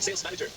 Sales manager.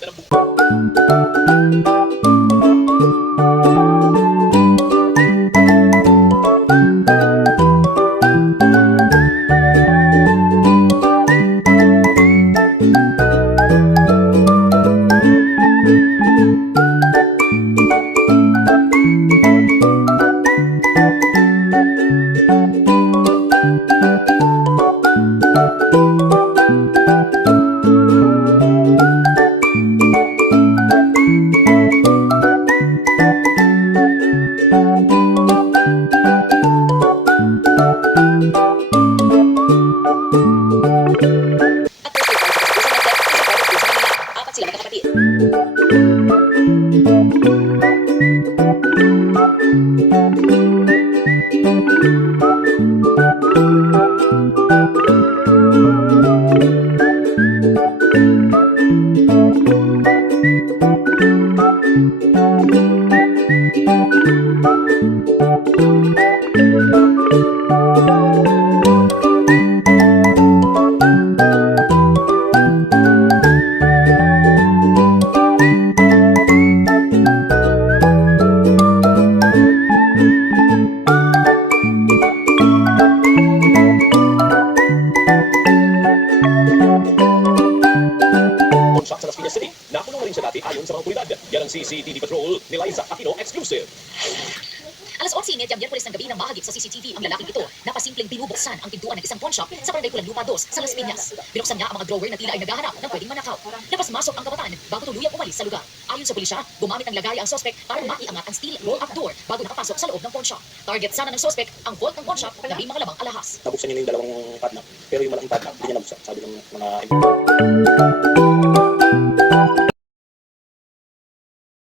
Sa Las Piñas City, nakulong na rin siya dati ayon sa mga otoridad. Yan ang CCTV patrol ni Liza Aquino exclusive. Alas 11:30 Miyerkules ng gabi nang mahagip sa CCTV ang lalaking ito na pasimpleng binubuksan ang pintuan ng isang pawn shop sa Barangay Pulang Lupa 2 sa Las Piñas. Binuksan niya ang mga drawer na tila ay naghahanap ng pwedeng manakaw. Labas-masok ang kabataan bago tuluyang umalis sa lugar. Ayon sa pulisya, gumamit ng lagaya ang suspect para maiangat ang steel roll-up door bago nakapasok sa loob ng pawn shop. Target sana ng suspect ang vault ng pawn shop na may mga labang alahas. Nabuksan niya yung dalawang padlock, pero yung malaking padlock, hindi niya nabuksan, sabi ng mga